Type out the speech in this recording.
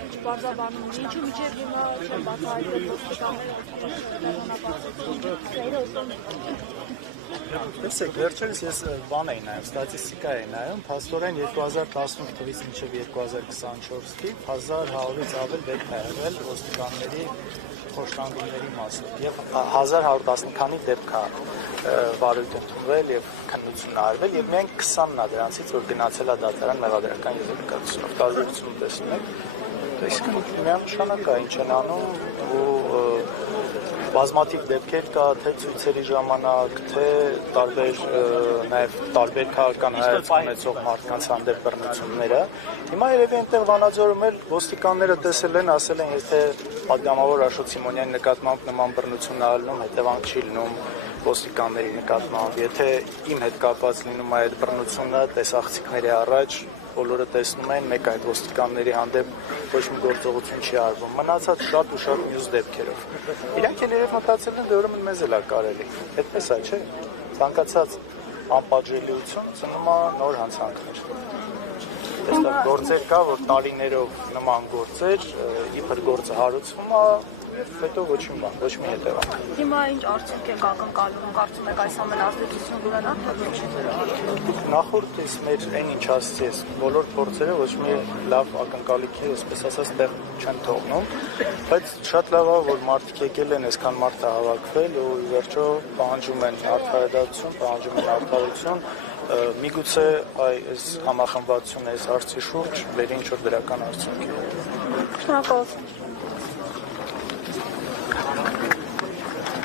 քիչ բարձրաբանում են, ինչու միջև հիմա չեն բացահայտել ոստիկանները։ Տեսեք, վերջերս ես բան էի նայում, ստատիստիկա էի նայում, փաստորեն 2018 թվականից մինչև 2024 թիվ 1100-ից ավել դեպք է եղել ոստիկանների խոշտանգումների մասով եւ 1110 քանի դեպք է վարույթ ընդունվել եւ քննություն արվել եւ միայն 20-ն է դրանցից որ գնացել է դատարան մեղադրական եզրակացությունով տարբերություն տեսնում եք այսինքն միանշանակ է ինչ են անում ու բազմաթիվ դեպքեր կա թե ցույցերի ժամանակ թե տարբեր նաեւ տարբեր քաղաքական հայացք ունեցող մարդկանց հանդեպ բռնությունները հիմա երևի այնտեղ Վանաձորում էլ ոստիկանները տեսել են ասել են եթե պատգամավոր Աշոտ Սիմոնյանի նկատմամբ նման բռնություն ալնում հետևանք չի լինում ոստիկանների նկատմամբ եթե իմ հետ կապված լինում է այդ բռնությունը տեսախցիկների առաջ բոլորը տեսնում են մեկ այդ ոստիկանների հանդեպ ոչ մի գործողություն չի արվում մնացած շատ ու շատ մյուս դեպքերով իրանք էլ երբ մտածել են դե ուրեմն մեզ էլ է կարելի այդպես է չէ ցանկացած անպատժելիություն ծնում է նոր հանցանքներ այստեղ գործեր կա որ տարիներով նման գործեր իբր գործը հարուցվում է եւ հետո ոչ մի բան, ոչ մի հետևանք։ Հիմա ինչ արդյունք եք ակնկալում, կարծում եք այս ամեն ազդեցություն կունենա թե ոչ։ Նախորդից մեր այն ինչ ասացի ես, բոլոր փորձերը ոչ մի լավ ակնկալիքի, այսպես ասած, տեղ չեն թողնում, բայց շատ լավ է, որ մարդիկ եկել են, այսքան մարդ է հավաքվել ու վերջո պահանջում են արդարադատություն, պահանջում են արդարություն, միգուցե այս համախմբվածությունը այս հարցի շուրջ բերի ինչ-որ դրական արդյունքի։ Շնորհակալություն։